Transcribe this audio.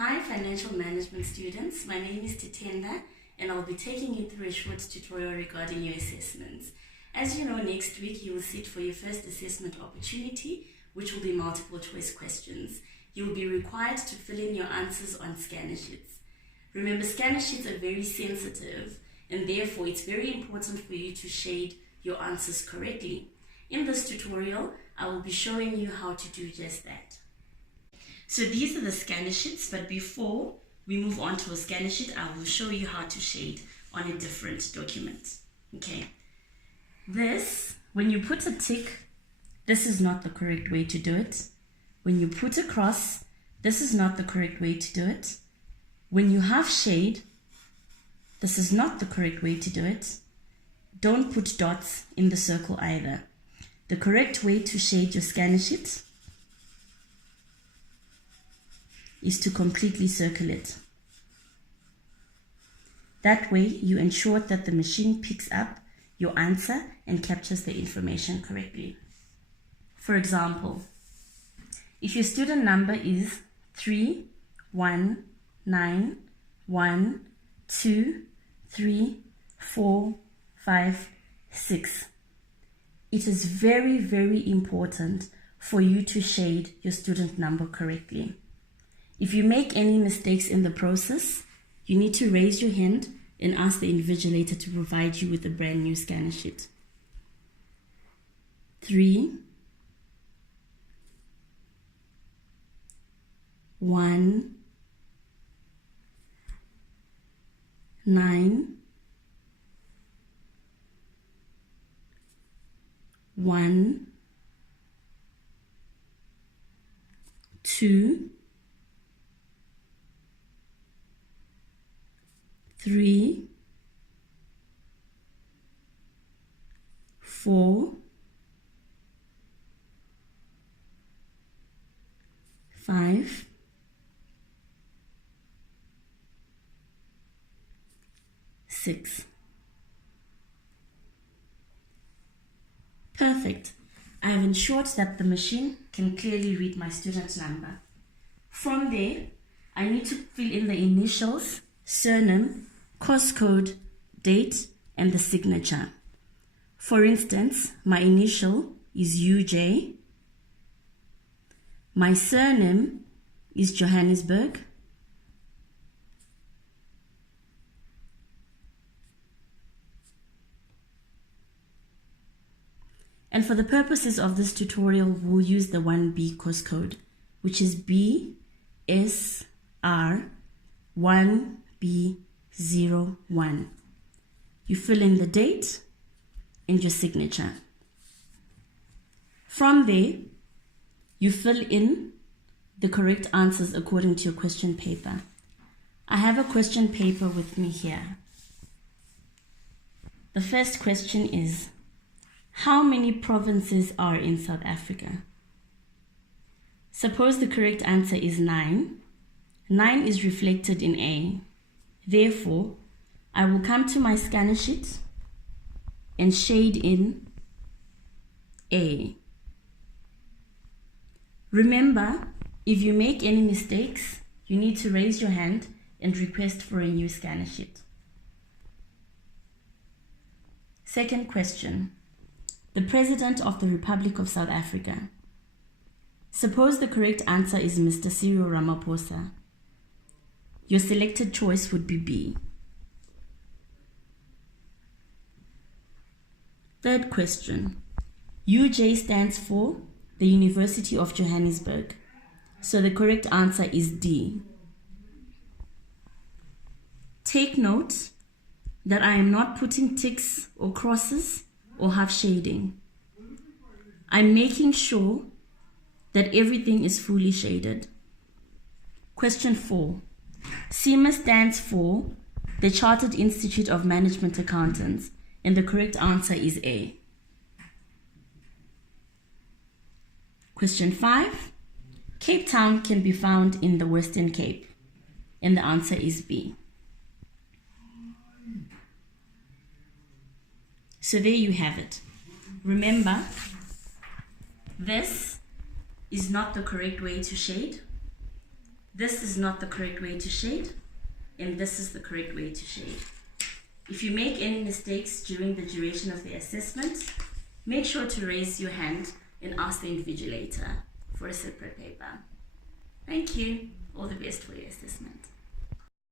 Hi financial management students, my name is Tatenda and I'll be taking you through a short tutorial regarding your assessments. As you know, next week you will sit for your first assessment opportunity, which will be multiple choice questions. You will be required to fill in your answers on scanner sheets. Remember, scanner sheets are very sensitive and therefore it's very important for you to shade your answers correctly. In this tutorial, I will be showing you how to do just that. So these are the scanner sheets, but before we move on to a scanner sheet, I will show you how to shade on a different document. Okay. This, when you put a tick, this is not the correct way to do it. When you put a cross, this is not the correct way to do it. When you have shade, this is not the correct way to do it. Don't put dots in the circle either. The correct way to shade your scanner sheet is to completely circle it. That way you ensure that the machine picks up your answer and captures the information correctly. For example, if your student number is 319123456, it is very, very important for you to shade your student number correctly. If you make any mistakes in the process, you need to raise your hand and ask the invigilator to provide you with a brand new scanner sheet. 3 1 9 1 2 3 4 5 6. Perfect. I have ensured that the machine can clearly read my student number. From there, I need to fill in the initials, surname, course code, date, and the signature. For instance, my initial is UJ. My surname is Johannesburg. And for the purposes of this tutorial, we'll use the 1B course code, which is BSR1B01. You fill in the date and your signature. From there, you fill in the correct answers according to your question paper. I have a question paper with me here. The first question is, how many provinces are in South Africa? Suppose the correct answer is 9. 9 is reflected in A. Therefore, I will come to my scanner sheet and shade in A. Remember, if you make any mistakes, you need to raise your hand and request for a new scanner sheet. Second question. The President of the Republic of South Africa. Suppose the correct answer is Mr. Cyril Ramaphosa. Your selected choice would be B. Third question. UJ stands for the University of Johannesburg. So the correct answer is D. Take note that I am not putting ticks or crosses or half shading. I'm making sure that everything is fully shaded. Question 4. CIMA stands for the Chartered Institute of Management Accountants, and the correct answer is A. Question 5. Cape Town can be found in the Western Cape, and the answer is B. So there you have it. Remember, this is not the correct way to shade. this is not the correct way to shade, and this is the correct way to shade. If you make any mistakes during the duration of the assessment, make sure to raise your hand and ask the invigilator for a separate paper. Thank you. All the best for your assessment.